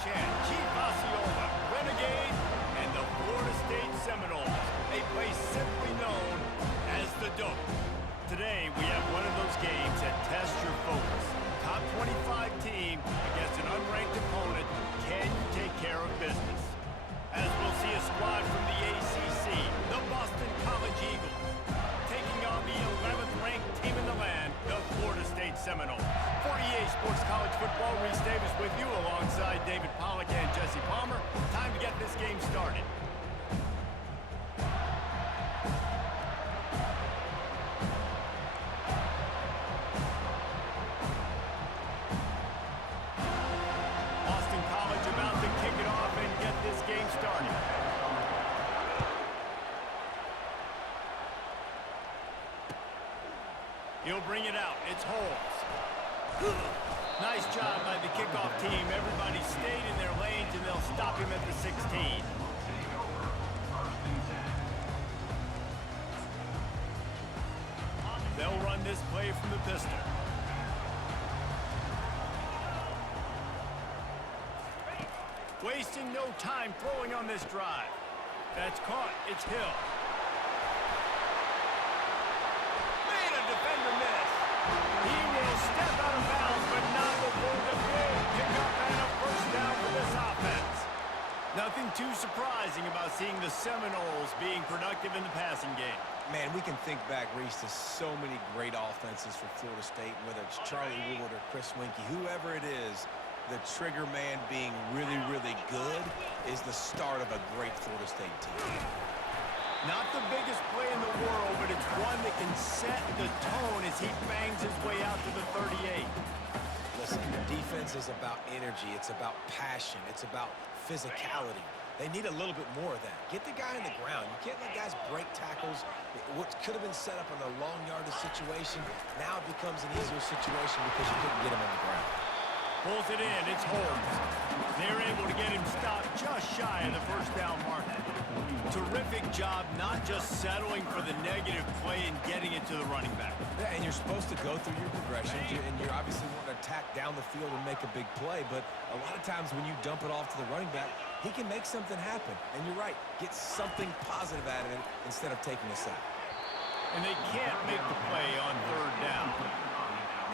chant, Chief Osceola, Renegade, and the Florida State Seminoles, a place simply known as the Dope. Today, we have one of those games that tests your focus. Top 25 team against an unranked opponent. Can you take care of business? As we'll see a squad from the ACC, the Boston College Eagles, taking on the 11th ranked team in the land, the Florida State Seminoles. For EA Sports College Football, Reese Davis with you alongside David Pollack and Jesse Palmer. Time to get this game started. Boston College about to kick it off and get this game started. He'll bring it out. It's Holmes. Nice job by the kickoff team. Everybody stayed in their lanes, and they'll stop him at the 16. They'll run this play from the pistol. Wasting no time throwing on this drive. That's caught. It's Hill. Made a defender miss. He will step out of bounds, but not before the big pickup and a first down for this offense. Nothing too surprising about seeing the Seminoles being productive in the passing game. Man, we can think back, Reese, to so many great offenses for Florida State, whether it's Charlie Wood or Chris Winkie, whoever it is, the trigger man being really, really good is the start of a great Florida State team. Not the biggest play in the world, but it's one that can set the tone as he bangs his way out to the 38. Listen, defense is about energy. It's about passion. It's about physicality. They need a little bit more of that. Get the guy on the ground. You can't let guys break tackles. What could have been set up in a long yardage situation, now it becomes an easier situation because you couldn't get him on the ground. Pulls it in. It's Holmes. They're able to get him stopped just shy of the first down marker. Terrific job not just settling for the negative play and getting it to the running back. Yeah, and you're supposed to go through your progressions, and you're obviously wanting to attack down the field and make a big play, but a lot of times when you dump it off to the running back, he can make something happen. And you're right, get something positive out of it instead of taking a sack. And they can't make the play on third down.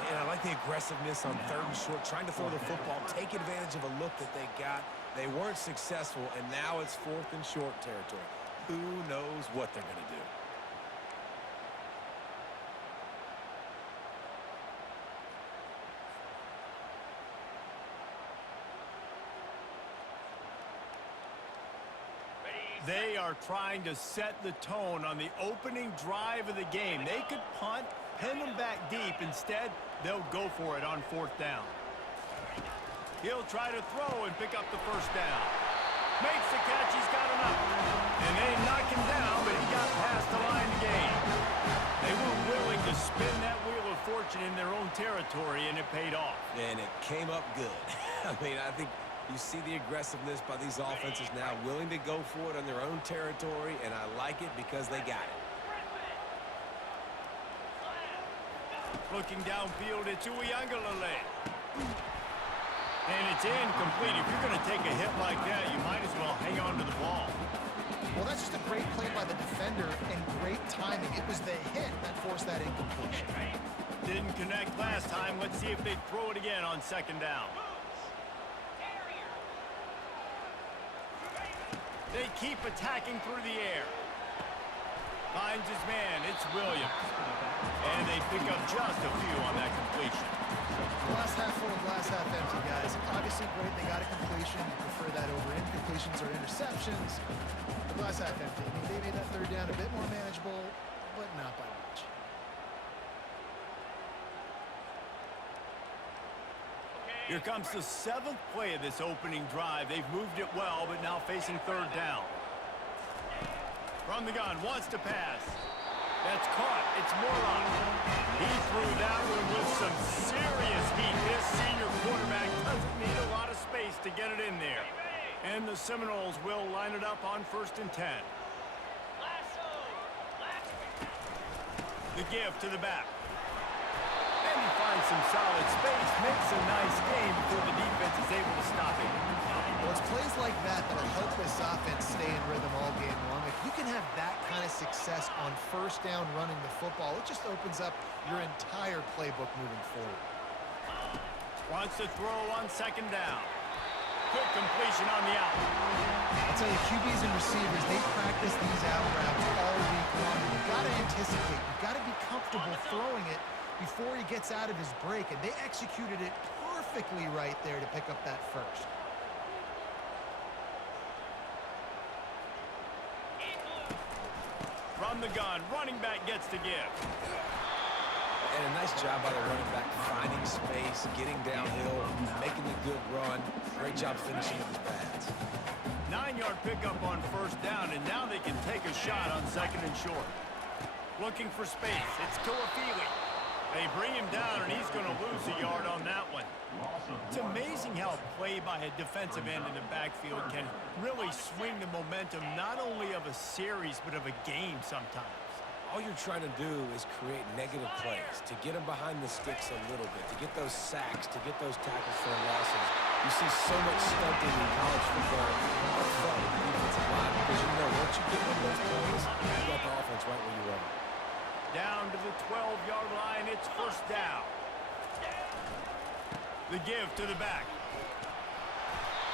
And I like the aggressiveness on third and short, trying to throw the football, take advantage of a look that they got. They weren't successful, and now it's fourth and short territory. Who knows what they're going to do? They are trying to set the tone on the opening drive of the game. They could punt, pin them back deep. Instead, they'll go for it on fourth down. He'll try to throw and pick up the first down. Makes the catch. He's got enough. And they knock him down, but he got past the line to gain. They were willing to spin that wheel of fortune in their own territory, and it paid off. And it came up good. I mean, I think you see the aggressiveness by these offenses now, willing to go for it on their own territory, and I like it because they got it. Looking downfield, it's Uiagalelei. And it's incomplete. If you're going to take a hit like that, you might as well hang on to the ball. Well, that's just a great play by the defender and great timing. It was the hit that forced that incompletion. Didn't connect last time. Let's see if they throw it again on second down. They keep attacking through the air. Finds his man. It's Williams. And they pick up just a few on that completion. Glass half full, glass half empty, guys. Obviously great, they got a completion. You prefer that over incompletions or interceptions. The glass half empty. I mean, they made that third down a bit more manageable, but not by much. Here comes the 7th play of this opening drive. They've moved it well, but now facing third down. From the gun, wants to pass. That's caught. It's Moron. He threw that one with some serious heat. This senior quarterback doesn't need a lot of space to get it in there. And the Seminoles will line it up on 1st and 10. The give to the back. And he finds some solid space makes a nice game before the defense is able to stop it. Well, it's plays like that that'll help this offense stay in rhythm all game long. If you can have that kind of success on first down running the football, it just opens up your entire playbook moving forward. Wants to throw on second down. Quick completion on the out. I'll tell you, QBs and receivers, they practice these out routes all week long. You've got to anticipate. You've got to be comfortable throwing it before he gets out of his break, and they executed it perfectly right there to pick up that first. From the gun, running back gets to give. And a nice job by the running back, finding space, getting downhill, making a good run. Great job finishing with his pads. 9-yard pickup on first down, and now they can take a shot on second and short. Looking for space. It's Toafili. They bring him down, and he's going to lose a yard on that one. It's amazing how a play by a defensive end in the backfield can really swing the momentum not only of a series but of a game sometimes. All you're trying to do is create negative plays, to get them behind the sticks a little bit, to get those sacks, to get those tackles for losses. You see so much stunting in college football up front with the defensive line because you know once you get one of those plays, you got the offense right where you want it. Down to the 12-yard line, it's first down. The give to the back.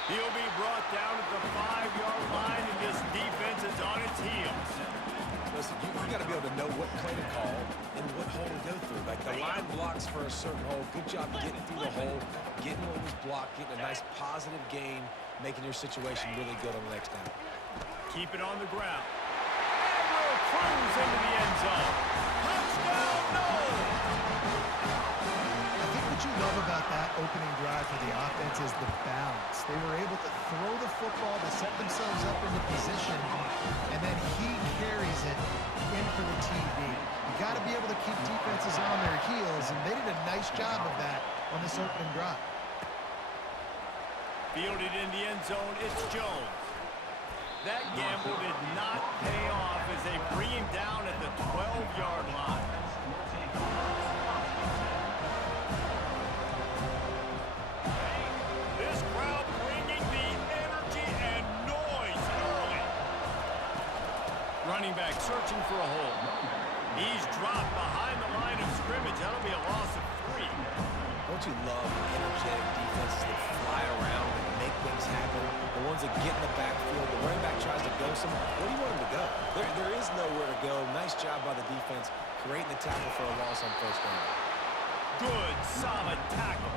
He'll be brought down at the 5-yard line, and this defense is on its heels. Listen, you got to be able to know what play to call and what hole to go through. Like the line blocks for a certain hole. Good job getting through the hole, getting what was blocked, getting a nice positive gain, making your situation really good on the next down. Keep it on the ground. And will cruise into the end zone. Touchdown, Knowles! I think what you love about that opening drive for the offense is the balance. They were able to throw the football to set themselves up into position, and then he carries it in for the TD. You got to be able to keep defenses on their heels, and they did a nice job of that on this opening drive. Fielded in the end zone, it's Jones. That gamble did not pay off as they bring him down at the 12-yard line. This crowd bringing the energy and noise early. Running back searching for a hole. He's dropped behind the line of scrimmage. That'll be a loss of 3. Don't you love energetic defenses that fly around and make things happen? The ones that get in the backfield, the running back tries to go somewhere. Where do you want him to go? There is nowhere to go. Nice job by the defense creating the tackle for a loss on first down. Good, solid tackle.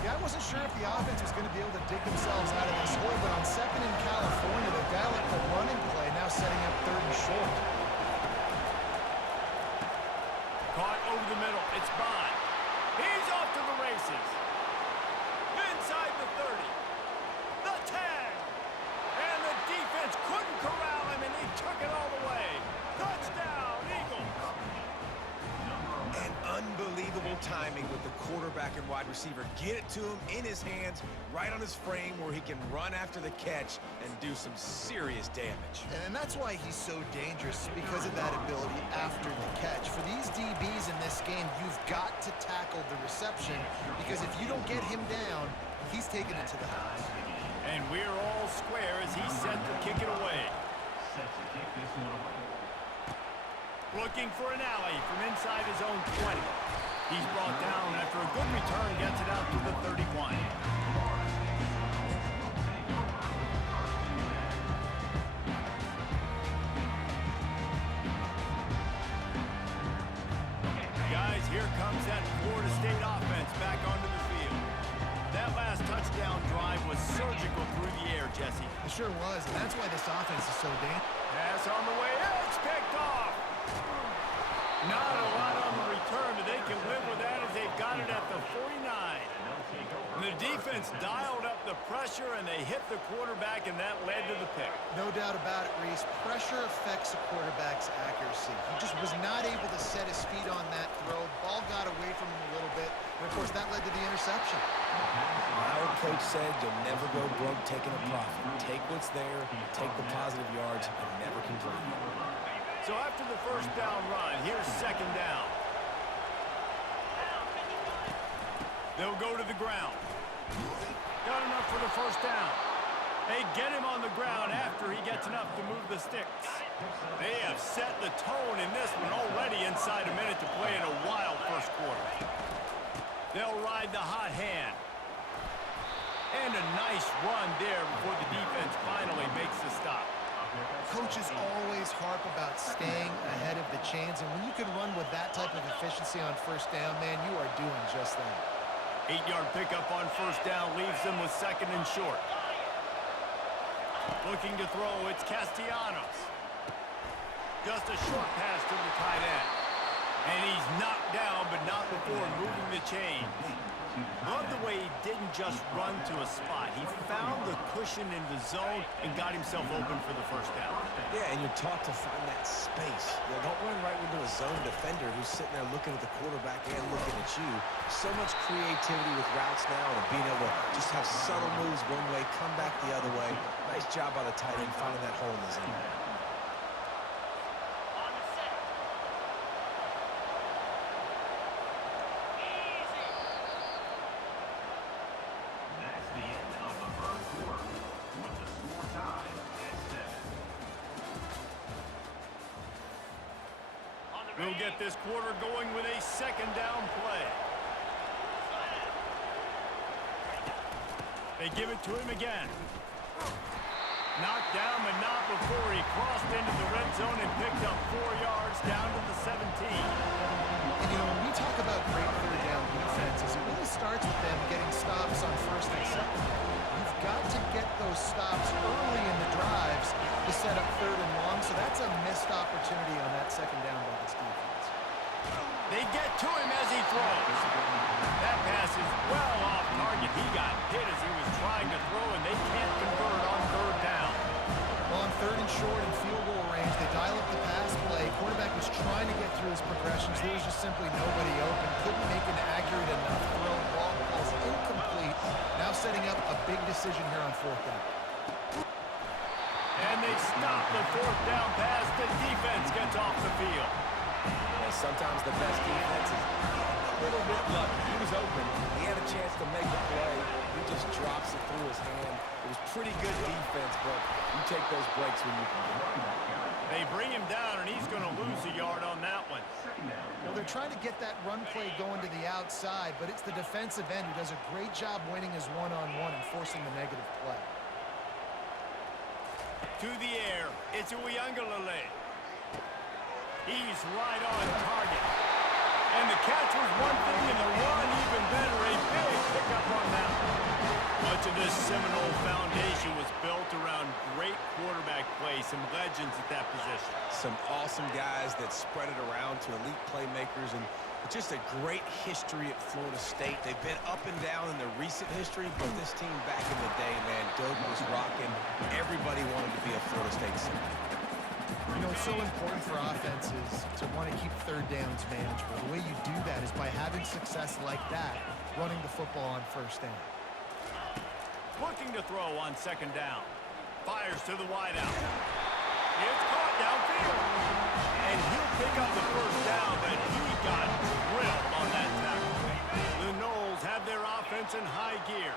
Yeah, I wasn't sure if the offense was going to be able to dig themselves out of this hole, but on second in California, they dial up the running play, now setting up third and short. Caught over the middle. It's Bond. He's off to the races. Inside the 30. The 10. And the defense couldn't corral him, and he took it all the way. Touchdown, Eagles. And unbelievable timing with the quarterback and wide receiver. Get it to him in his hands, right on his frame where he can run after the catch and do some serious damage. And that's why he's so dangerous, because of that ability after the catch. For these DBs in this game, you've got to tackle the reception, because if you don't get him down, he's taking it to the house. And we're all square as he's set to kick it away. Looking for an alley from inside his own 20. He's brought down after a good return, gets it out to the 31. Guys, here comes that Florida State offense back onto the field. That last touchdown drive was surgical through the air, Jesse. It sure was, and that's why this offense is so dangerous. Pass on the way. It's picked off. Not a lot on the return, but they can live with that as they've got it at the 49. And the defense dialed up the pressure, and they hit the quarterback, and that led to the pick. No doubt about it, Reese. Pressure affects a quarterback's accuracy. He just was not able to set his feet on that throw. Ball got away from him a little bit, and, of course, that led to the interception. Our coach said you'll never go broke taking a profit. Take what's there, take the positive yards, and never complain. So after the first down run, here's second down. They'll go to the ground. Got enough for the first down. They get him on the ground after he gets enough to move the sticks. They have set the tone in this one already inside a minute to play in a wild first quarter. They'll ride the hot hand. And a nice run there before the defense finally makes the stop. Coaches always harp about staying ahead of the chains, and when you can run with that type of efficiency on first down, man, you are doing just that. 8-yard pickup on first down leaves them with second and short. Looking to throw, it's Castellanos. Just a short pass to the tight end. And he's knocked down, but not before moving the chains. Love the way he didn't just run to a spot. He found the cushion in the zone and got himself open for the first down. Yeah, and you're taught to find that space. You know, don't run right into a zone defender who's sitting there looking at the quarterback and looking at you. So much creativity with routes now and being able to just have subtle moves one way, come back the other way. Nice job by the tight end finding that hole in the zone. We'll get this quarter going with a second down play. They give it to him again. Knocked down, but not before he crossed into the red zone and picked up 4 yards down to the 17. And, you know, when we talk about great third down defenses, it really starts with them getting stops on first and second. You've got to get those stops early in the drives to set up third and long, so that's a missed opportunity on that second down by this defense. They get to him as he throws. That pass is well off target. He got hit as he was trying to throw, and they can't convert on third down. Well, on third and short and field goal range, they dial up the pass play. Quarterback was trying to get through his progressions. There was just simply nobody open. Couldn't make an accurate enough throw. Ball falls incomplete. Now setting up a big decision here on fourth down. And they stop the fourth down pass. The defense gets off the field. And sometimes the best defense is a little bit lucky. He was open. He had a chance to make a play. He just drops it through his hand. It was pretty good defense, but you take those breaks when you can get it. They bring him down, and he's going to lose a yard on that one. Well, they're trying to get that run play going to the outside, but it's the defensive end who does a great job winning his one-on-one and forcing the negative play. To the air, it's Uiagalelei. He's right on target. And the catch was one thing, and the run even better. A big pickup on that one. Much of this Seminole foundation was built around great quarterback play, some legends at that position. Some awesome guys that spread it around to elite playmakers, and just a great history at Florida State. They've been up and down in their recent history, but this team back in the day, man, Doak was rocking. Everybody wanted to be a Florida State Seminole. You know, it's so important for offenses to want to keep third downs manageable. The way you do that is by having success like that, running the football on first down. Looking to throw on second down. Fires to the wideout. It's caught downfield. And he'll pick up the first down, but he got drilled on that tackle. The Noles have their offense in high gear.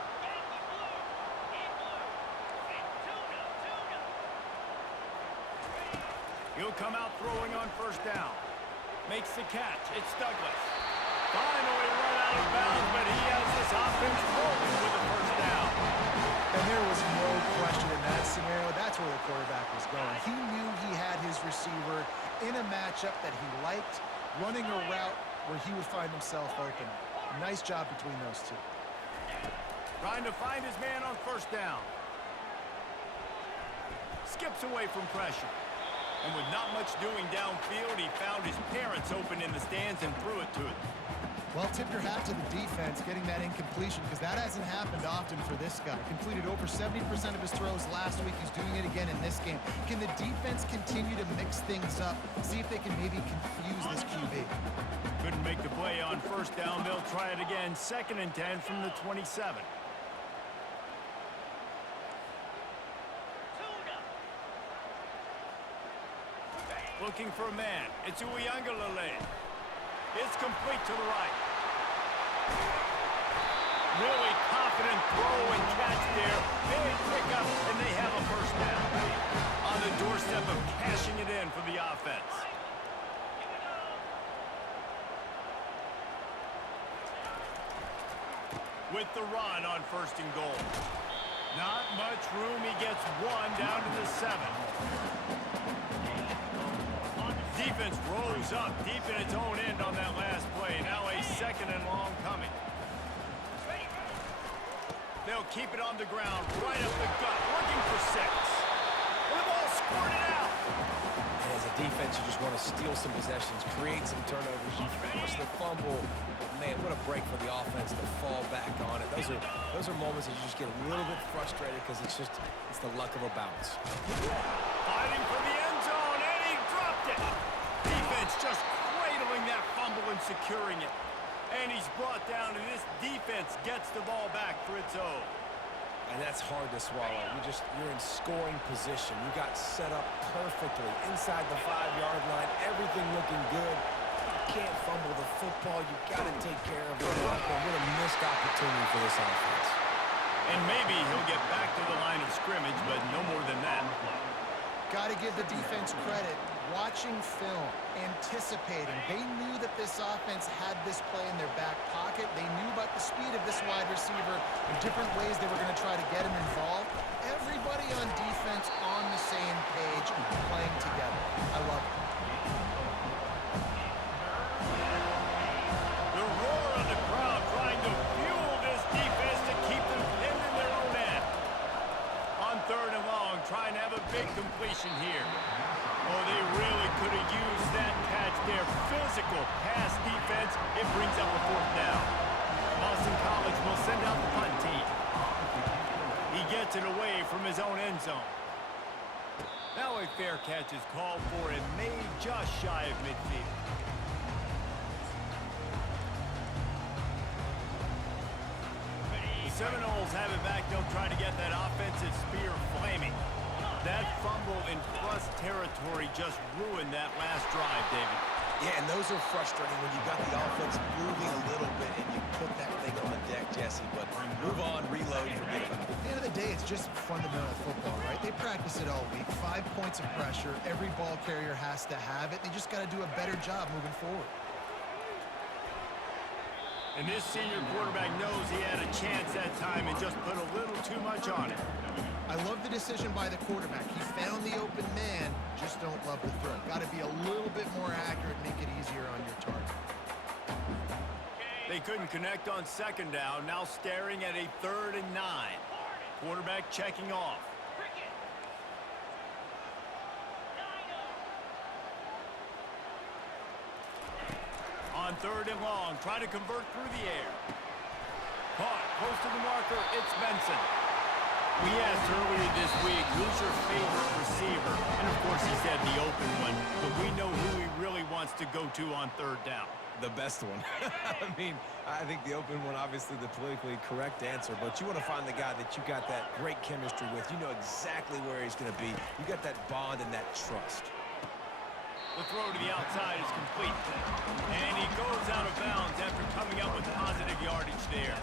He'll come out throwing on first down. Makes the catch. It's Douglas. Finally run out of bounds, but he has this offense rolling with the first down. And there was no question in that scenario. That's where the quarterback was going. He knew he had his receiver in a matchup that he liked, running a route where he would find himself open. Nice job between those two. Trying to find his man on first down. Skips away from pressure. And with not much doing downfield, he found his parents open in the stands and threw it to them. Well, tip your hat to the defense getting that incompletion, because that hasn't happened often for this guy. Completed over 70% of his throws last week. He's doing it again in this game. Can the defense continue to mix things up, see if they can maybe confuse this QB? Couldn't make the play on first down. They'll try it again. 2nd and 10 from the 27. Looking for a man. It's Uiagalelei. It's complete to the right. doorstep of cashing it in for the offense. With the run on 1st and goal. Not much room. He gets one down to the 7. Defense rose up deep in its own end on that last play. Now a 2nd and long coming. They'll keep it on the ground, right up the gut, looking for 6. And the ball squirted out. And as a defense, you just want to steal some possessions, create some turnovers, you force the fumble. But man, what a break for the offense to fall back on it. Those are moments that you just get a little bit frustrated because it's the luck of a bounce. Fighting for the end zone, and he dropped it. Defense just cradling that fumble and securing it. And he's brought down, and this defense gets the ball back for its own. And that's hard to swallow. You're in scoring position. You got set up perfectly inside the 5-yard line. Everything looking good. You can't fumble the football. You got to take care of it. What a missed opportunity for this offense. And maybe he'll get back to the line of scrimmage, but no more than that. Got to give the defense credit. Watching film, anticipating. They knew that this offense had this play in their back pocket. They knew about the speed of this wide receiver and different ways they were going to try to get him involved. Everybody on defense on the same page, playing together. I love it. The roar of the crowd trying to fuel this defense to keep them pinned in their own end. On 3rd and long, trying to have a big completion here. Oh, they really could have used that catch there. Physical pass defense. It brings up a 4th down. Boston College will send out the punt team. He gets it away from his own end zone. Now a fair catch is called for and made just shy of midfield. The Seminoles have it back. They'll try to get that offensive spear flaming. That fumble in plus territory just ruined that last drive, David. Yeah, and those are frustrating when you got the offense moving a little bit and you put that thing on the deck, Jesse. But move on, reload, forget about it. At the end of the day, it's just fundamental football, right? They practice it all week. 5 points of pressure. Every ball carrier has to have it. They just got to do a better job moving forward. And this senior quarterback knows he had a chance that time and just put a little too much on it. I love the decision by the quarterback. He found the open man, just don't love the throw. Got to be a little bit more accurate, make it easier on your target. They couldn't connect on 2nd down, now staring at a 3rd and 9. Quarterback checking off. On 3rd and long, trying to convert through the air. Caught, close to the marker, it's Benson. We asked earlier this week, who's your favorite receiver? And of course he said the open one, but we know who he really wants to go to on 3rd down. The best one. I mean, I think the open one, obviously the politically correct answer, but you want to find the guy that you got that great chemistry with. You know exactly where he's going to be. You got that bond and that trust. The throw to the outside is complete. And he goes out of bounds after coming up with positive yardage there.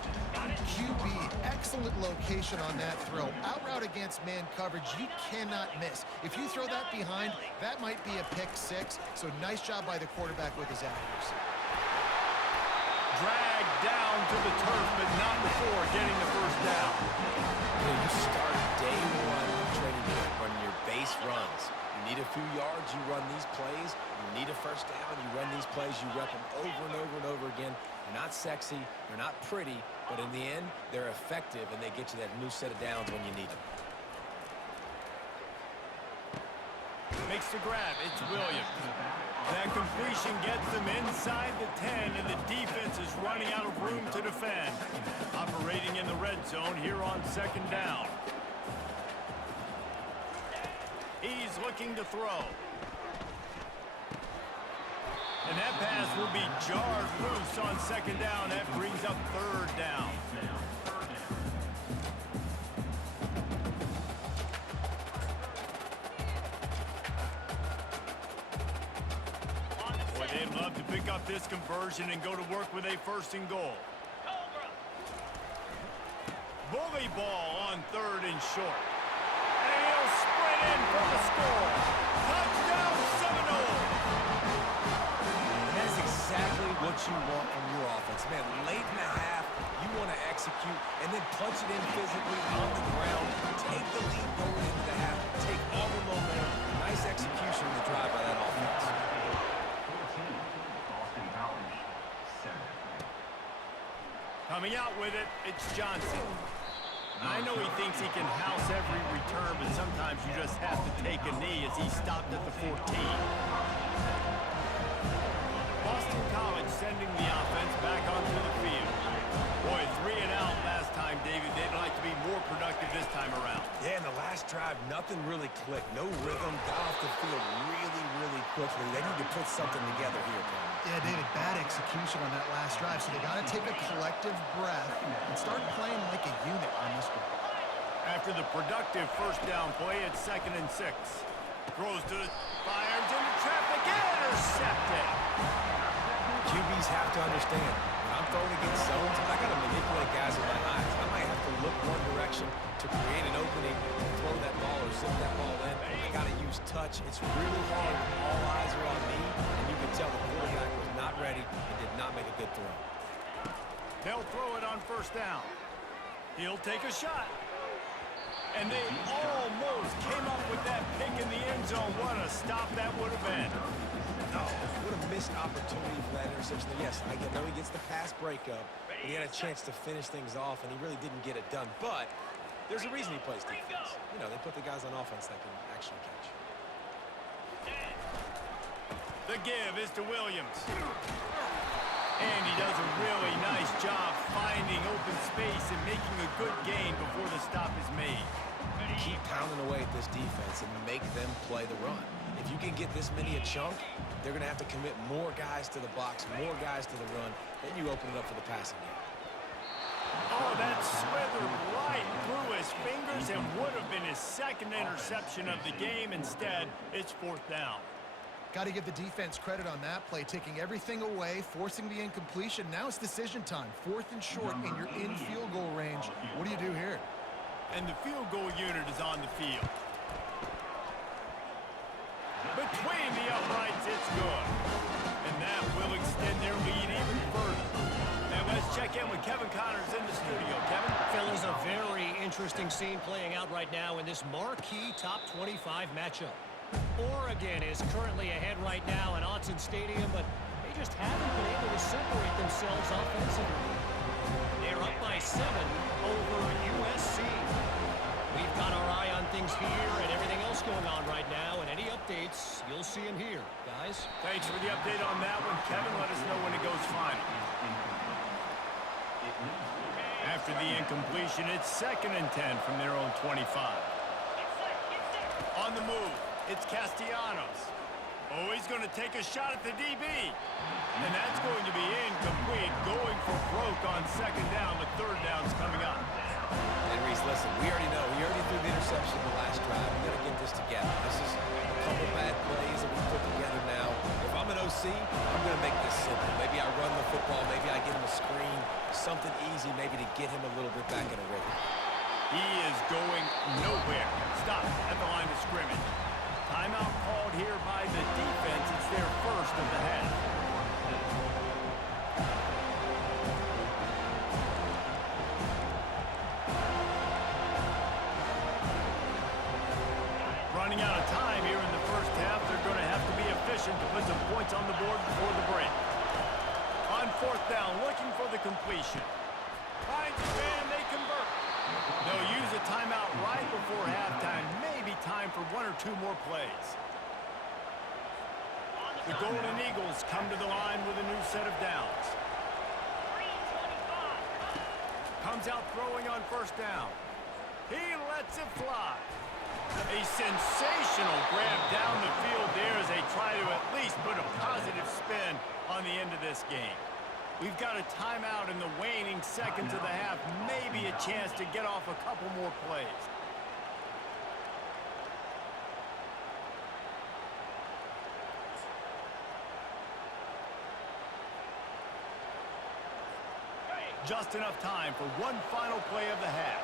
QB, excellent location on that throw. Out route against man coverage, you cannot miss. If you throw that behind, that might be a pick 6. So nice job by the quarterback with his accuracy. Dragged down to the turf, but not before getting the 1st down. You start day 1 of training camp running your base runs. You need a few yards, you run these plays. You need a 1st down, you run these plays. You rep them over and over and over again. They're not sexy, they're not pretty, but in the end, they're effective, and they get you that new set of downs when you need them. Makes the grab, it's Williams. That completion gets them inside the 10, and the defense is running out of room to defend. Operating in the red zone here on 2nd down. He's looking to throw. And that pass will be jarred loose on 2nd down. That brings up 3rd down. Boy, they'd love to pick up this conversion and go to work with a 1st and goal. Bully ball on 3rd and short. And he'll sprint in for the score. Touchdown Seminoles! And that's exactly what you want from your offense. Man, late in the half, you want to execute and then punch it in physically on the ground. Take the lead going into the half. Take all the momentum. Nice execution in the drive by that offense. Coming out with it, it's Johnson. I know he thinks he can house every return, but sometimes you just have to take a knee as he stopped at the 14. Boston College sending the offense back onto the field. Boy, 3 and out last time, David. They'd like to be more productive this time around. Yeah, in the last drive, nothing really clicked. No rhythm. Got off the field really quickly. They need to put something together here, Tom. Yeah, David, bad execution on that last drive, so they got to take a collective breath and start playing like a unit on this one. After the productive first down play, it's 2nd and 6. Throws to the fires into traffic, intercepted. QBs have to understand, when I'm throwing against zones, I got to manipulate guys with my eyes. I might have to look one direction to create an opening and throw that ball or zip that ball in. I got to use touch. It's really hard when all eyes are on me, and you can tell the quarterback was not ready and did not make a good throw. They'll throw it on first down. He'll take a shot. And they almost came up with that pick in the end zone. What a stop that would have been. Oh, what a missed opportunity for that interception. Yes, I know he gets the pass breakup, but he had a chance to finish things off, and he really didn't get it done. But there's a reason he plays defense. You know, they put the guys on offense that can actually catch. The give is to Williams. And he does a really nice job finding open space and making a good gain before the stop is made. Keep pounding away at this defense and make them play the run. If you can get this many a chunk, they're going to have to commit more guys to the box, more guys to the run. Then you open it up for the passing game. Oh, that slithered right through his fingers and would have been his 2nd interception of the game. Instead, it's 4th down. Got to give the defense credit on that play, taking everything away, forcing the incompletion. Now it's decision time. 4th and short, and you're in field goal range. What do you do here? And the field goal unit is on the field. Between the uprights, it's good. And that will extend their lead even further. And let's check in with Kevin Connors in the studio. Kevin? Fellas, a very interesting scene playing out right now in this marquee top 25 matchup. Oregon is currently ahead right now in Autzen Stadium, but they just haven't been able to separate themselves offensively. They're up by 7 over USC. We've got our eye on things here and everything else going on right now, and any updates, you'll see them here, guys. Thanks for the update on that one, Kevin. Let us know when it goes final. After the incompletion, it's 2nd and 10 from their own 25. On the move, it's Castellanos. Oh, he's going to take a shot at the DB. And that's going to be incomplete, going for broke on 2nd down. The 3rd down's coming up. And Reese, listen, we already know. He already threw the interception in the last drive. We got to get this together. This is a couple bad plays that we put together now. If I'm an OC, I'm going to make this simple. Maybe I run the football. Maybe I get him a screen. Something easy maybe to get him a little bit back in a rhythm. He is going nowhere. Stop at the line of scrimmage. Timeout called here by the defense. It's their first of the half. Running out of time here in the first half. They're going to have to be efficient to put some points on the board before the break. On 4th down, looking for the completion. Finds a man, they convert. They'll use a timeout right before halftime. Maybe time for 1 or 2 more plays. The Golden Eagles come to the line with a new set of downs. Comes out throwing on 1st down. He lets it fly. A sensational grab down the field there as they try to at least put a positive spin on the end of this game. We've got a timeout in the waning seconds of the half. Maybe a chance to get off a couple more plays. Just enough time for one final play of the half.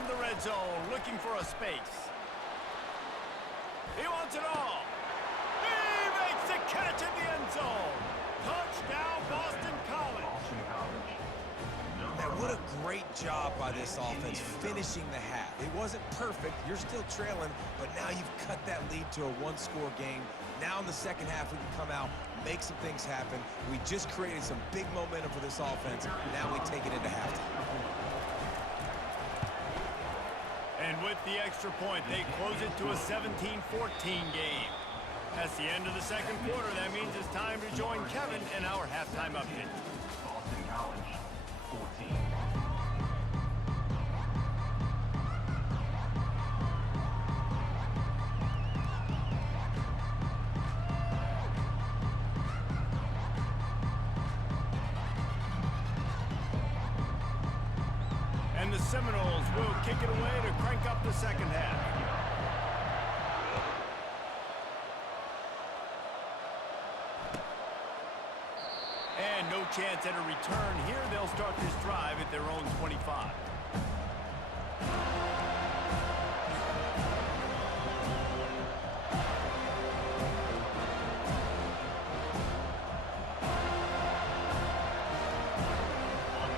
from the red zone, looking for a space. He wants it all. He makes the catch in the end zone. Touchdown, Boston College. Man, what a great job by this offense finishing the half. It wasn't perfect. You're still trailing, but now you've cut that lead to a one-score game. Now in the second half, we can come out, make some things happen. We just created some big momentum for this offense. Now we take it into halftime. And with the extra point, they close it to a 17-14 game. That's the end of the second quarter. That means it's time to join Kevin in our halftime update. Boston College, 14. And the Seminoles will kick it away to crank up the second half. And no chance at a return here. They'll start this drive at their own 25.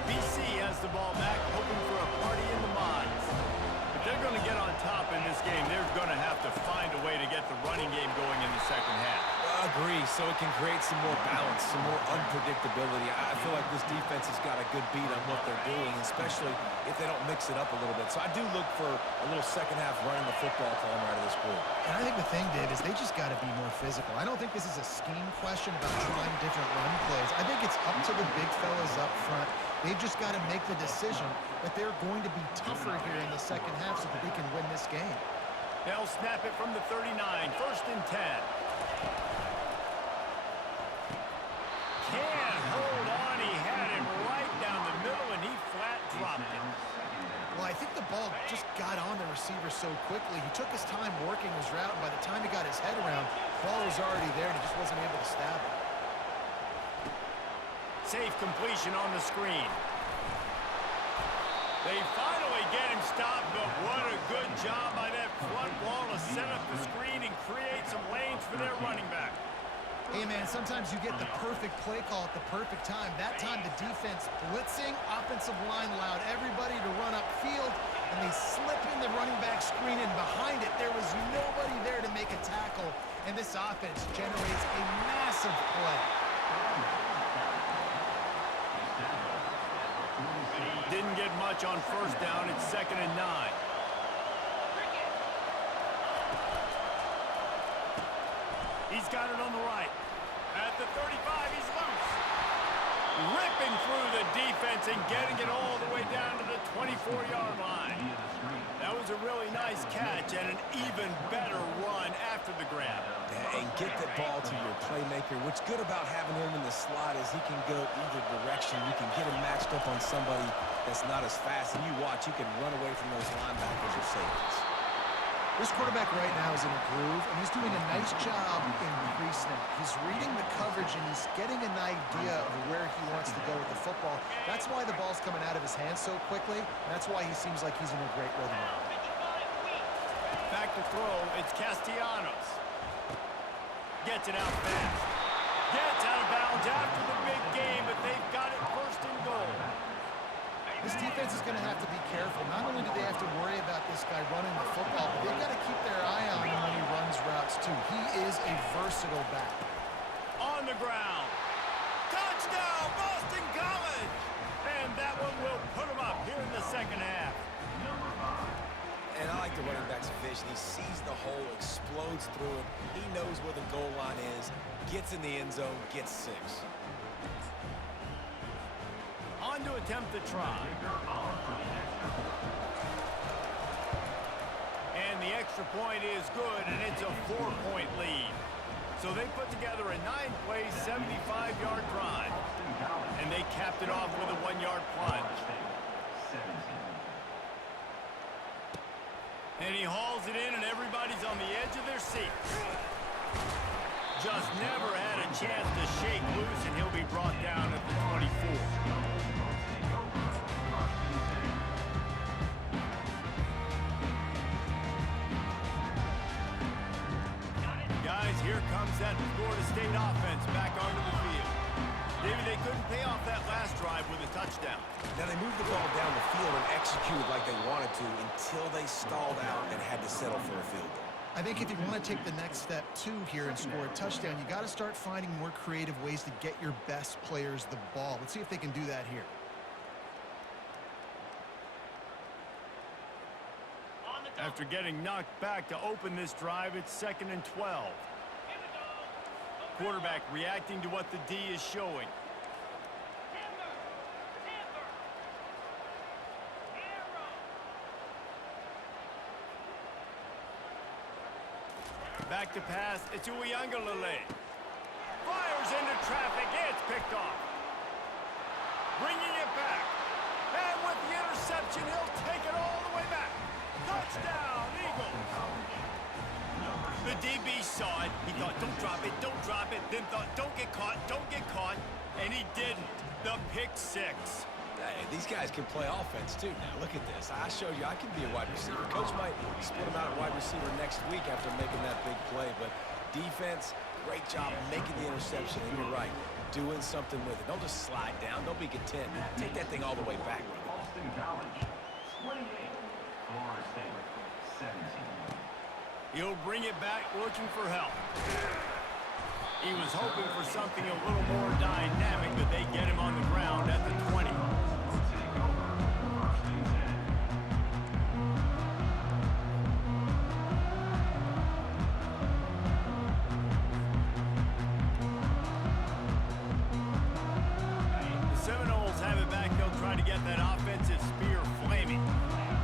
BC has the ball back, hoping for a party in the mods. If they're going to get on top in this game, they're going to have to find a way to get the running game going in the second half. Agree, so it can create some more balance, some more unpredictability. I feel like this defense has got a good beat on what they're doing, especially if they don't mix it up a little bit. So I do look for a little second half running the football to come out of this group. And I think the thing, Dave, is they just got to be more physical. I don't think this is a scheme question about trying different run plays. I think it's up to the big fellas up front. They've just got to make the decision that they're going to be tougher here in the second half so that they can win this game. They'll snap it from the 39, 1st and 10. Can't hold on. He had him right down the middle, and he flat dropped it. Well, I think the ball just got on the receiver so quickly. He took his time working his route, and by the time he got his head around, the ball was already there, and he just wasn't able to stab it. Safe completion on the screen. They finally get him stopped, but what a good job by that front wall to set up the screen and create some lanes for their running back. Hey, man, sometimes you get the perfect play call at the perfect time. That time, the defense blitzing, offensive line allowed everybody to run upfield, and they slip in the running back screen, and behind it, there was nobody there to make a tackle, and this offense generates a massive play. Didn't get much on first down. It's 2nd and 9. He's got it on the right. At the 35, he's loose. Ripping through the defense and getting it all the way down to the 24-yard line. That was a really nice catch and an even better run after the grab. And get the ball to your playmaker. What's good about having him in the slot is he can go either direction. You can get him matched up on somebody that's not as fast. And you watch, you can run away from those linebackers or safeties. This quarterback right now is in a groove, and he's doing a nice job in pre-snap. He's reading the coverage, and he's getting an idea of where he wants to go with the football. That's why the ball's coming out of his hands so quickly. That's why he seems like he's in a great rhythm. Back to throw, it's Castellanos. Gets it out fast. Gets out of bounds after the big game, but they've got it 1st and goal. This defense is going to have to be careful. Not only do they have to worry about this guy running the football, but they've got to keep their eye on him when he runs routes, too. He is a versatile back. On the ground. Touchdown, Boston College! And that one will put him up here in the second half. And I like the running back's vision. He sees the hole, explodes through it. He knows where the goal line is, gets in the end zone, gets 6. On to attempt the try. And the extra point is good, and it's a 4-point lead. So they put together a 9-play, 75-yard drive. And they capped it off with a 1-yard plunge. And he hauls it in, and everybody's on the edge of their seats. Just never had a chance to shake loose, and he'll be brought down at the 24. Here comes that Florida State offense back onto the field. Maybe they couldn't pay off that last drive with a touchdown. Now, they moved the ball down the field and executed like they wanted to until they stalled out and had to settle for a field goal. I think if you want to take the next step, too, here and score a touchdown, you got to start finding more creative ways to get your best players the ball. Let's see if they can do that here. After getting knocked back to open this drive, it's 2nd and 12. Quarterback reacting to what the D is showing. Back to pass. It's Uiagalelei. Fires into traffic. It's picked off. Bringing it back. And with the interception, he'll take it all the way back. Touchdown, Eagles. The DB saw it. He thought, don't drop it, don't drop it. Then thought, don't get caught, don't get caught. And he didn't. The pick six. Hey, these guys can play offense, too. Now, look at this. I showed you I can be a wide receiver. Coach might split him out at wide receiver next week after making that big play. But defense, great job making the interception. And you're right, doing something with it. Don't just slide down. Don't be content. Take that thing all the way back. Boston College, 28. Florida State, 17. He'll bring it back looking for help. He was hoping for something a little more dynamic, but they get him on the ground at the 20. The Seminoles have it back. They'll try to get that offensive spear flaming.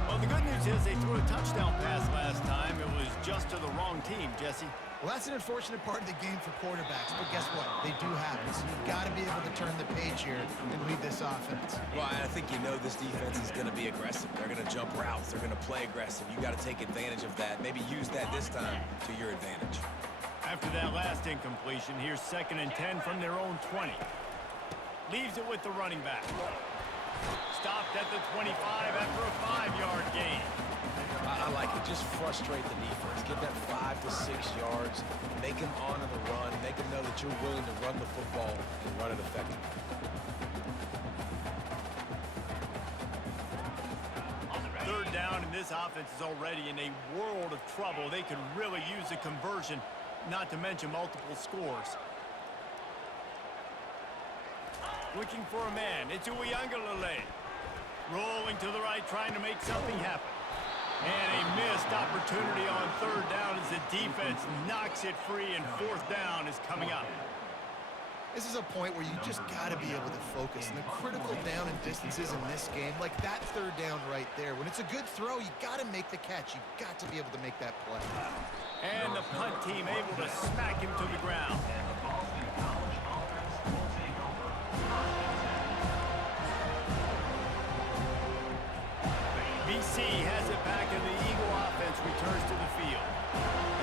Well, the good news is they threw a touchdown pass last time. It was just to the wrong team, Jesse. Well, that's an unfortunate part of the game for quarterbacks, but guess what? They do happen, so you've got to be able to turn the page here and lead this offense. Well, I think you know this defense is going to be aggressive. They're going to jump routes. They're going to play aggressive. You got to take advantage of that. Maybe use that this time to your advantage. After that last incompletion, here's 2nd and 10 from their own 20. Leaves it with the running back. Stopped at the 25 after a 5-yard gain. I like it. Just frustrate the defense. Get that 5 to 6 yards. Make them honor the run. Make them know that you're willing to run the football and run it effectively. Third down, and this offense is already in a world of trouble. They could really use a conversion, not to mention multiple scores. Looking for a man. It's Uiagalelei. Rolling to the right, trying to make something happen. And a missed opportunity on 3rd down as the defense knocks it free, and 4th down is coming up. This is a point where you just got to be able to focus. And the critical down and distances in this game, like that 3rd down right there, when it's a good throw, you got to make the catch. You got to be able to make that play. And the punt team able to smack him to the ground. BC has it back, and the Eagle offense returns to the field.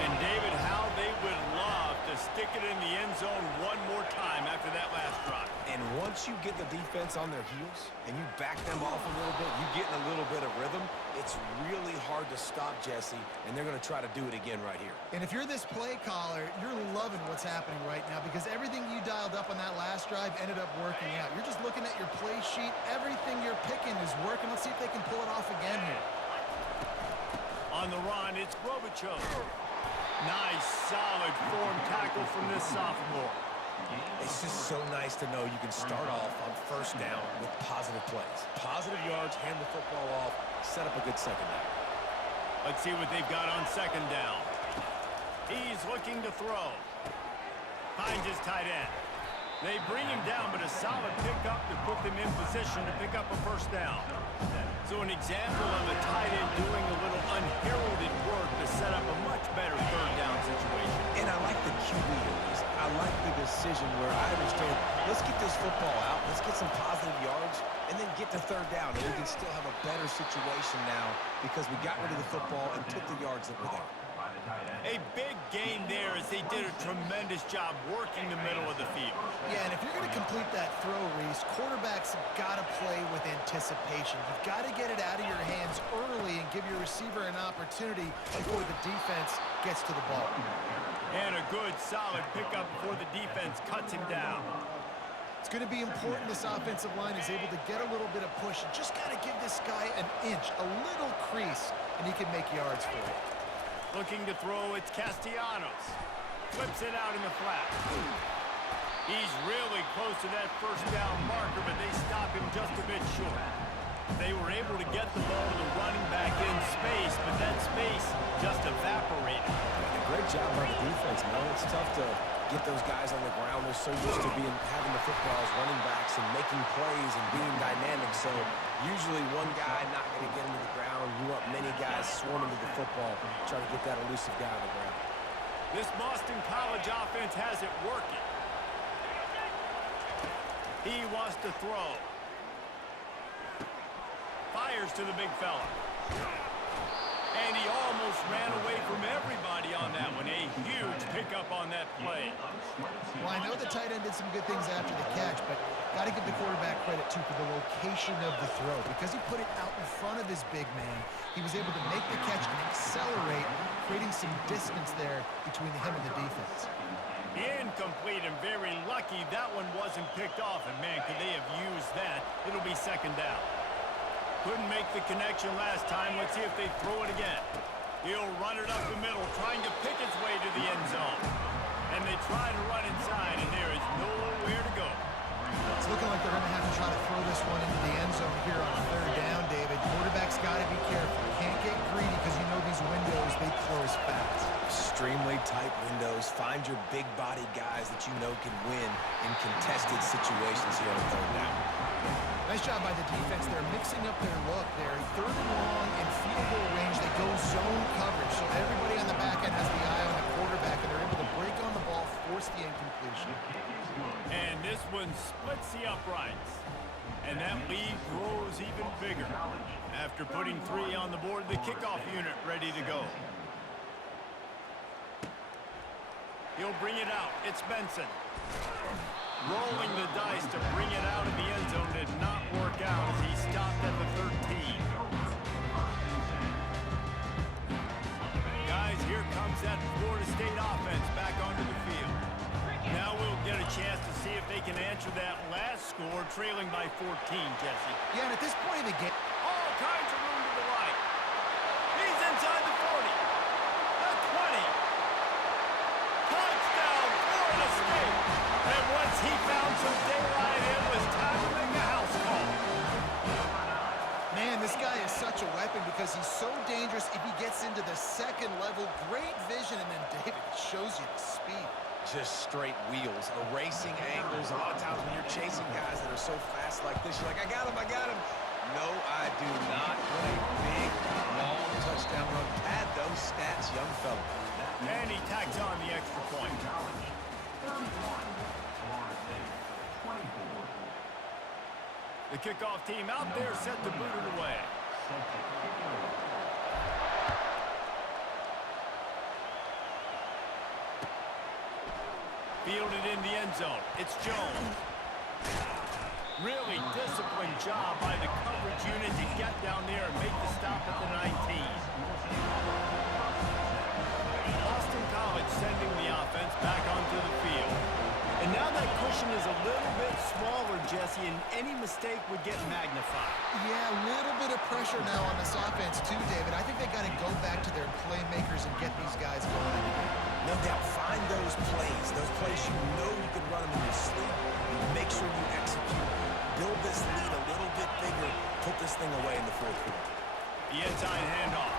And David, how they would love to stick it in the end zone one more time after that last drive. And once you get the defense on their heels and you back them off a little bit, you get in a little bit of rhythm, it's really hard to stop, Jesse, and they're going to try to do it again right here. And if you're this play caller, you're loving what's happening right now because everything you dialed up on that last drive ended up working out. You're just looking at your play sheet. Everything you're picking is working. Let's see if they can pull it off again here. On the run, it's Robichaux. Nice, solid form tackle from this sophomore. It's just so nice to know you can start off on 1st down with positive plays. Positive yards, hand the football off, set up a good 2nd down. Let's see what they've got on 2nd down. He's looking to throw. Finds his tight end. They bring him down, but a solid pickup to put them in position to pick up a 1st down. So an example of a tight end doing a little unheralded work to set up a much better 3rd down situation. And I like the QB release. I like the decision where I understand, let's get this football out, let's get some positive yards, and then get to 3rd down, and we can still have a better situation now because we got rid of the football and took the yards that were there. A big gain there as they did a tremendous job working the middle of the field. Yeah, and if you're going to complete that throw, Reese, quarterbacks have got to play with anticipation. You've got to get it out of your hands early and give your receiver an opportunity before the defense gets to the ball. And a good, solid pickup before the defense cuts him down. It's going to be important this offensive line is able to get a little bit of push. And just got to give this guy an inch, a little crease, and he can make yards for it. Looking to throw, it's Castellanos. Flips it out in the flat. He's really close to that first down marker, but they stop him just a bit short. They were able to get the ball to the running back in space, but that space just evaporated. Great job by the defense, man. It's tough to get those guys on the ground. They're so used to having the football as running backs and making plays and being dynamic. So usually one guy not going to get into the ground. You want many guys swarming to the football, trying to get that elusive guy on the ground. This Boston College offense has it working. He wants to throw. Fires to the big fella. And he almost ran away from everybody on that one. A huge pickup on that play. Well, I know the tight end did some good things after the catch, but got to give the quarterback credit, too, for the location of the throw. Because he put it out in front of his big man, he was able to make the catch and accelerate, creating some distance there between him and the defense. Incomplete, and very lucky that one wasn't picked off. And, man, could they have used that? It'll be second down. Couldn't make the connection last time. Let's see if they throw it again. He'll run it up the middle, trying to pick its way to the end zone. And they try to run inside, and there is nowhere to go. It's looking like they're going to have to try to throw this one into the end zone here on third down, David. Quarterback's got to be careful. Can't get greedy because you know these windows, they close fast. Extremely tight windows. Find your big-body guys that you know can win in contested situations here on third down. Nice job by the defense. They're mixing up their look there. Third and long in field goal range. They go zone coverage. So everybody on the back end has the eye on the quarterback, and they're able to break on the ball, force the incompletion. And this one splits the uprights. And that lead grows even bigger. After putting 3 on the board, the kickoff unit ready to go. He'll bring it out. It's Benson. Rolling the dice to bring it out of the end zone did not work out as he stopped at the 13. Guys, here comes that Florida State offense back onto the field. Now we'll get a chance to see if they can answer that last score, trailing by 14, Jesse. Yeah, and at this point in the game, All kinds of room to the right. He's inside the 40. The 20. Touchdown, Florida State. And once he found some daylight, it was time to make a house call. man, this guy is such a weapon because he's so dangerous if he gets into the second level. Great vision, and then David shows you the speed. Just straight wheels, erasing angles. A lot of times when you're chasing guys that are so fast like this, you're like, I got him. No, I do not. What a big, long touchdown run. Pad those stats, young fella. And he tacks on the extra point. The kickoff team out there set to boot it away. Fielded in the end zone. It's Jones. Really disciplined job by the coverage unit to get down there and make the stop at the 19. Boston College sending the offense back onto the field. And now that cushion is a little bit smaller, Jesse, and any mistake would get magnified. Yeah, a little bit of pressure now on this offense too, David. I think they got to go back to their playmakers and get these guys going. No doubt, find those plays you know you can run them in your sleep. And make sure you execute. Build this lead a little bit bigger. Put this thing away in the fourth quarter. The inside handoff.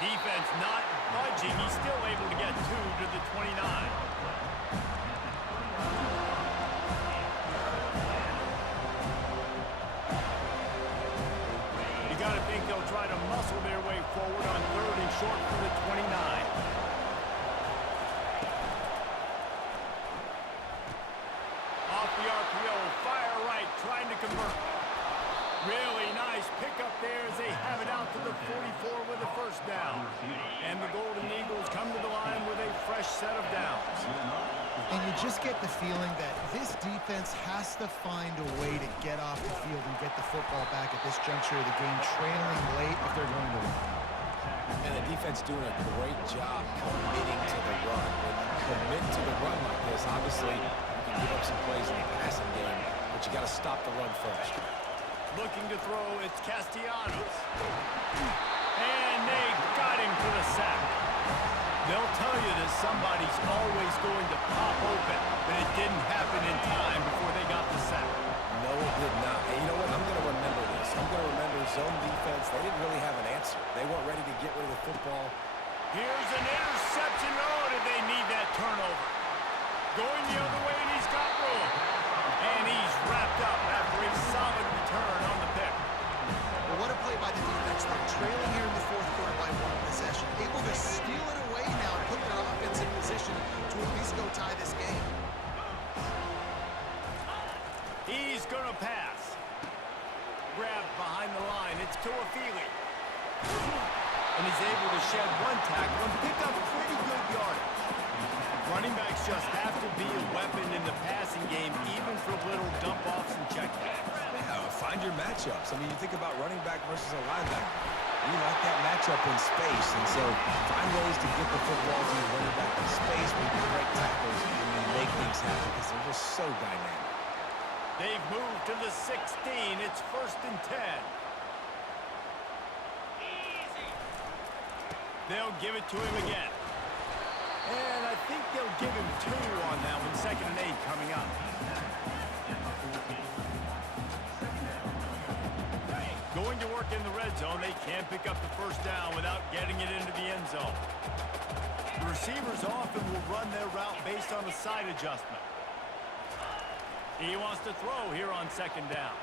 Defense not budging. He's still able to get 2 to the 29. You got to think they'll try to muscle their way forward on 3rd and short for the 29. Off the RPO, fire right, trying to convert. Really nice pickup there as they have it out to the 44 with a first down. And the Golden Eagles come to the line with a fresh set of downs. And you just get the feeling that this defense has to find a way to get off the field and get the football back at this juncture of the game, trailing late if they're going to win. And the defense doing a great job committing to the run. When you commit to the run like this, obviously you can give up some plays in the passing game, but you got to stop the run first. Looking to throw, it's Castellanos. And they got him for the sack. They'll tell you that somebody's always going to pop open, but it didn't happen in time before they got the sack. No, it did not. And you know what? I'm going to remember this. I'm going to remember zone defense. They didn't really have an answer. They weren't ready to get rid of the football. Here's an interception. Oh, did they need that turnover? Going the other way, and he's got room. And he's wrapped up after a solid return on the pick. Well, what a play by the defense. They're trailing here in the fourth quarter by one possession. Able to steal it away now and put their offense in position to at least go tie this game. He's going to pass. Grabbed behind the line. It's Toafili. And he's able to shed one tackle and pick up pretty good yardage. Running backs just have to be a weapon in the passing game, even for little dump-offs and checkdowns. Yeah, find your matchups. I mean, you think about running back versus a linebacker. You like that matchup in space, and so find ways to get the football to your running back in space where you can break tackles and make things happen because they're just so dynamic. They've moved to the 16. It's 1st and 10. They'll give it to him again. And I think they'll give him 2 on that one. 2nd and 8 coming up. Going to work in the red zone. They can't pick up the first down without getting it into the end zone. The receivers often will run their route based on a side adjustment. He wants to throw here on 2nd down.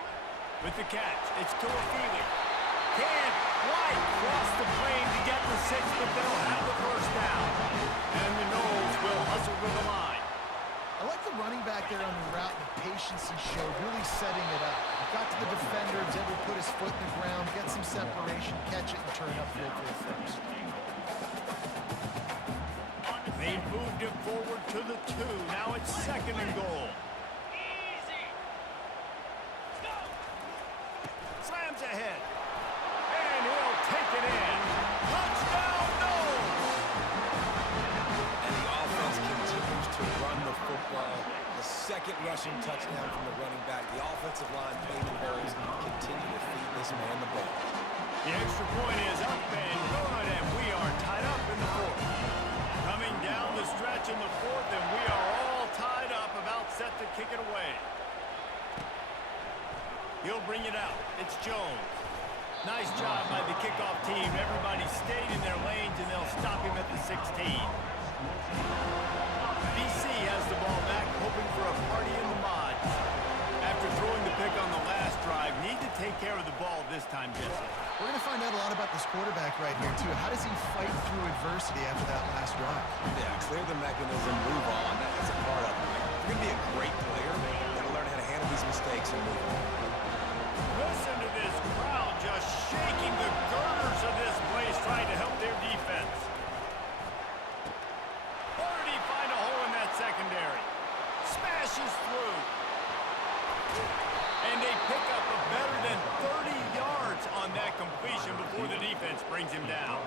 With the catch, it's Toafili. Can't quite cross the plane to get the 6, but they'll have the first down. And the Noles will hustle to the line. I like the running back there on the route and the patience he showed, really setting it up. He got to the defender, was able to put his foot in the ground, get some separation, catch it, and turn upfield for the first. They've moved it forward to the 2. Now it's 2nd and goal. Slams ahead. And he'll take it in. Touchdown, Noles! And the offense continues to run the football. The 2nd rushing touchdown from the running back. The offensive line, Peyton Hurst, continue to feed this man the ball. The extra point is up and good, and we are tied up in the 4th. Coming down the stretch in the 4th, and we are all tied up, about set to kick it away. He'll bring it out. It's Jones. Nice job by the kickoff team. Everybody stayed in their lanes, and they'll stop him at the 16. BC has the ball back, hoping for a party in the mods. After throwing the pick on the last drive, need to take care of the ball this time, Jesse. We're going to find out a lot about this quarterback right here, too. How does he fight through adversity after that last drive? Yeah, clear the mechanism, move on. That's a part of it. If you're going to be a great player, you got to learn how to handle these mistakes and move on. Listen to this crowd just shaking the girders of this place, trying to help their defense. Or did he find a hole in that secondary? Smashes through. And they pick up a better than 30 yards on that completion before the defense brings him down.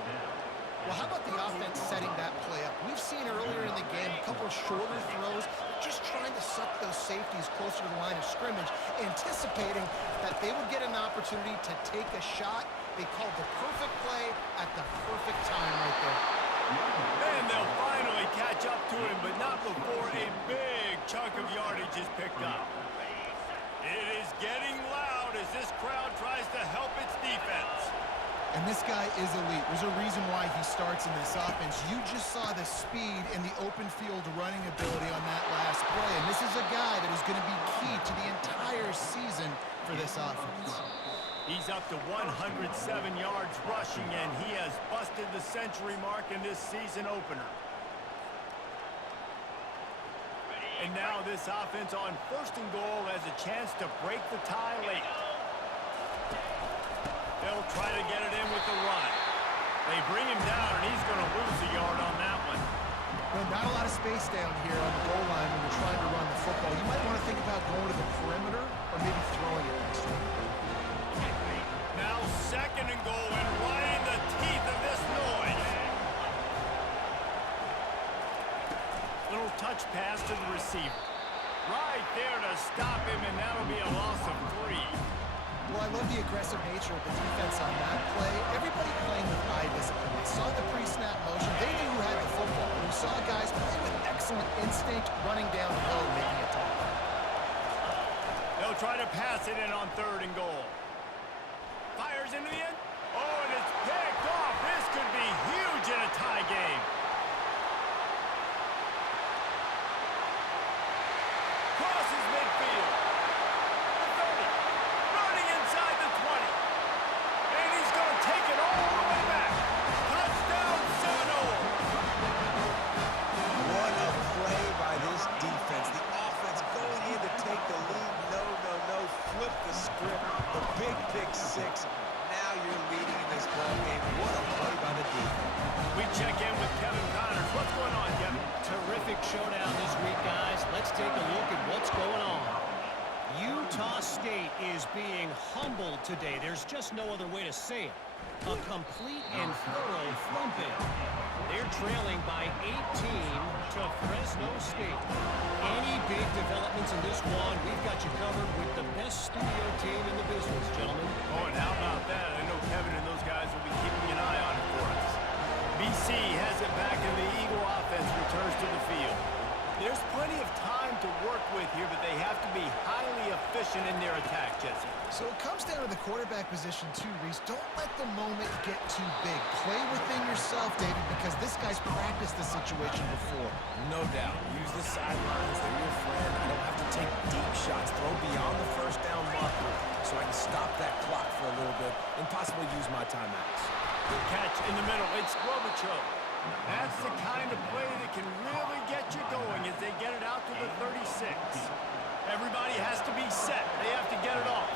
Well, how about the offense setting that play up? We've seen earlier in the game a couple of shorter throws, just trying to suck those safeties closer to the line of scrimmage, anticipating that they would get an opportunity to take a shot. They called the perfect play at the perfect time right there. And they'll finally catch up to him, but not before a big chunk of yardage is picked up. It is getting loud as this crowd tries to help its defense. And this guy is elite. There's a reason why he starts in this offense. You just saw the speed and the open field running ability on that last play. And this is a guy that is going to be key to the entire season for this offense. He's up to 107 yards rushing, and he has busted the century mark in this season opener. And now this offense on 1st and goal has a chance to break the tie late. They'll try to get it in with the run. They bring him down, and he's going to lose a yard on that one. Well, not a lot of space down here on the goal line when you're trying to run the football. You might want to think about going to the perimeter or maybe throwing it next time. Now 2nd and goal, and right in the teeth of this Noles touch pass to the receiver. Right there to stop him, and that'll be a loss of 3. Well, I love the aggressive nature of the defense on that play. Everybody playing with eye discipline. They saw the pre-snap motion. They knew who had the football. You saw guys play with excellent instinct, running down the hill and making a tackle. They'll try to pass it in on 3rd and goal. Fires into the end. Oh, and it's picked off. This could be huge in a tie game. Crosses midfield. 30. Running inside the 20. And he's going to take it all the way back. Touchdown Seminoles. What a play by this defense. The offense going in to take the lead. No. Flip the script. The big pick 6. Now you're leading in this ball game. What a play by the defense. We check in with Kevin Connors. What's going on, Kevin? Terrific showdown this week, guys. Let's take a look at what's going on. Utah State is being humbled today. There's just no other way to say it. A complete and thorough thumping. They're trailing by 18 to Fresno State. Any big developments in this one, we've got you covered with the best studio team in the business, gentlemen. Oh, and how about that? I know Kevin and those guys will be keeping an eye on it for us. BC has it back, and the Eagle offense returns to the field. There's plenty of time to work with here, but they have to be highly efficient in their attack, Jesse. So it comes down to the quarterback position too, Reese. Don't let the moment get too big. Play within yourself, David, because this guy's practiced the situation before. No doubt. Use the sidelines. They're your friend. I don't have to take deep shots. Throw beyond the 1st down marker so I can stop that clock for a little bit and possibly use my timeouts. Good catch in the middle. It's Globochuk. That's the kind of play that can really get you going as they get it out to the 36. Everybody has to be set. They have to get it off.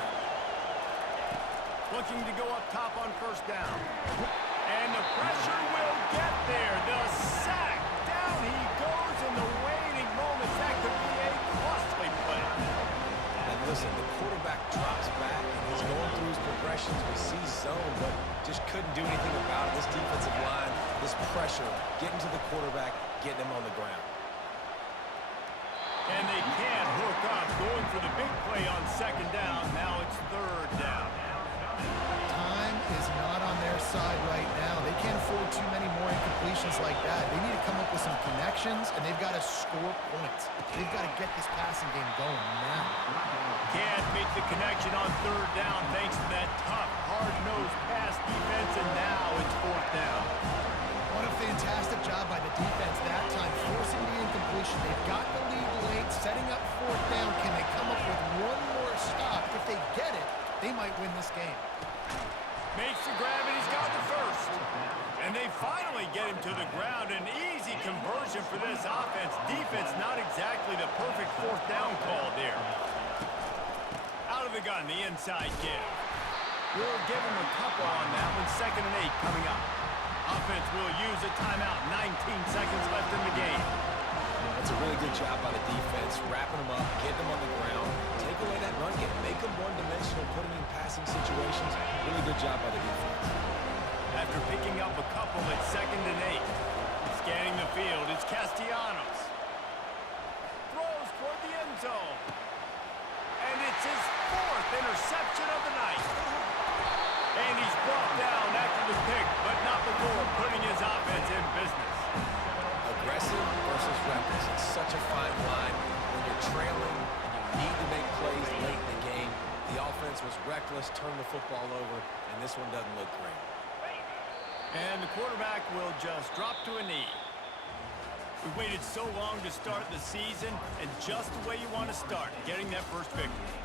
Looking to go up top on 1st down. And the pressure will get there. The sack. Down he goes in the waiting moments. That could be a costly play. And listen, the quarterback drops back and he's going through his progressions. We see zone, but just couldn't do anything about it. This defensive line, this pressure, getting to the quarterback, getting him on the ground. And they can't hook up. Going for the big play on 2nd down. Now it's 3rd down. Time is not on their side right now. They can't afford too many more incompletions like that. They need to come up with some connections, and they've got to score points. They've got to get this passing game going now. Can't make the connection on 3rd down thanks to that tough, hard-nosed pass defense, and now it's 4th down. What a fantastic job by the defense that time, forcing the incompletion. They've got the lead late, setting up 4th down. Can they come up with one more stop? If they get it, they might win this game. Makes the grab, and he's got the 1st. And they finally get him to the ground. An easy conversion for this offense. Defense, not exactly the perfect 4th down call there. Out of the gun, the inside give. We'll give him a couple on that one. 2nd and 8 coming up. Offense will use a timeout. 19 seconds left in the game. That's a really good job by the defense, wrapping them up, getting them on the ground, take away that run game, make them one-dimensional, put them in passing situations. Really good job by the defense. After picking up a couple at 2nd and 8. Scanning the field, it's Castellanos. Throws toward the end zone. And it's his 4th interception of the night. And he's brought down after the pick, but not before putting his offense in business. Aggressive versus reckless. It's such a fine line when you're trailing and you need to make plays late in the game. The offense was reckless, turned the football over, and this one doesn't look great. And the quarterback will just drop to a knee. We waited so long to start the season, and just the way you want to start, getting that first victory.